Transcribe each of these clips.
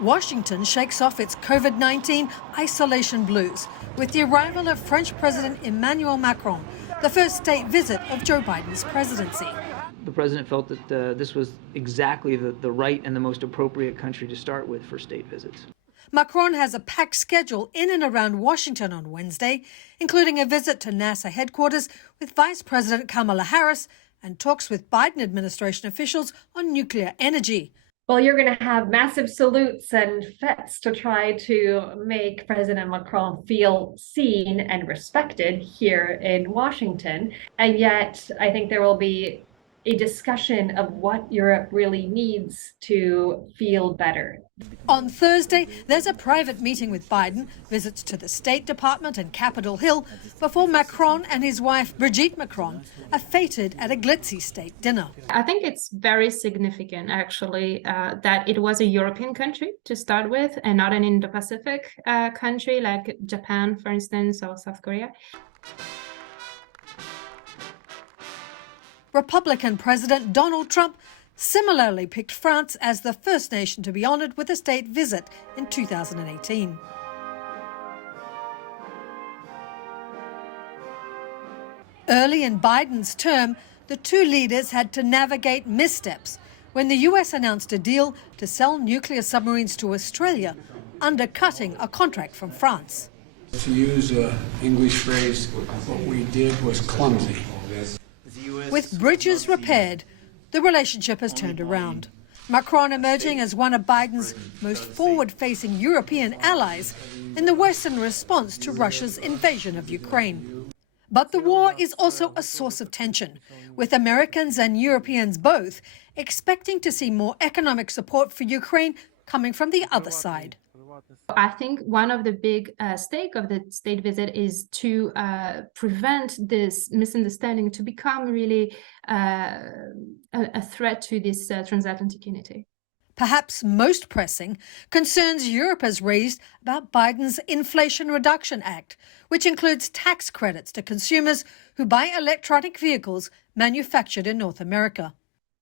Washington shakes off its COVID-19 isolation blues with the arrival of French President Emmanuel Macron, the first state visit of Joe Biden's presidency. The president felt that this was exactly the right and the most appropriate country to start with for state visits. Macron has a packed schedule in and around Washington on Wednesday, including a visit to NASA headquarters with Vice President Kamala Harris and talks with Biden administration officials on nuclear energy. Well, you're going to have massive salutes and fetes to try to make President Macron feel seen and respected here in Washington. And yet, I think there will be a discussion of what Europe really needs to feel better. On Thursday, there's a private meeting with Biden, visits to the State Department and Capitol Hill, before Macron and his wife, Brigitte Macron, are feted at a glitzy state dinner. I think it's very significant, actually, that it was a European country to start with and not an Indo-Pacific country like Japan, for instance, or South Korea. Republican President Donald Trump similarly picked France as the first nation to be honoured with a state visit in 2018. Early in Biden's term, the two leaders had to navigate missteps when the US announced a deal to sell nuclear submarines to Australia, undercutting a contract from France. To use an English phrase, what we did was clumsy. With bridges repaired, the relationship has turned around. Macron emerging as one of Biden's most forward-facing European allies in the Western response to Russia's invasion of Ukraine. But the war is also a source of tension, with Americans and Europeans both expecting to see more economic support for Ukraine coming from the other side. I think one of the big stake of the state visit is to prevent this misunderstanding to become really a threat to this transatlantic unity. Perhaps most pressing, concerns Europe has raised about Biden's Inflation Reduction Act, which includes tax credits to consumers who buy electronic vehicles manufactured in North America.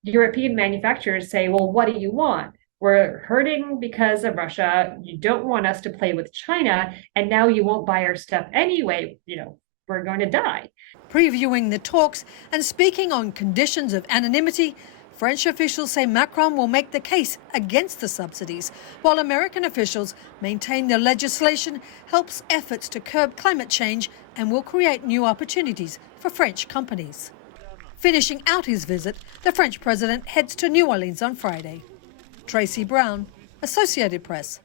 European manufacturers say, well, what do you want? We're hurting because of Russia. You don't want us to play with China, and now you won't buy our stuff anyway. We're going to die. Previewing the talks and speaking on conditions of anonymity, French officials say Macron will make the case against the subsidies, while American officials maintain the legislation helps efforts to curb climate change and will create new opportunities for French companies. Finishing out his visit, the French president heads to New Orleans on Friday. Tracy Brown, Associated Press.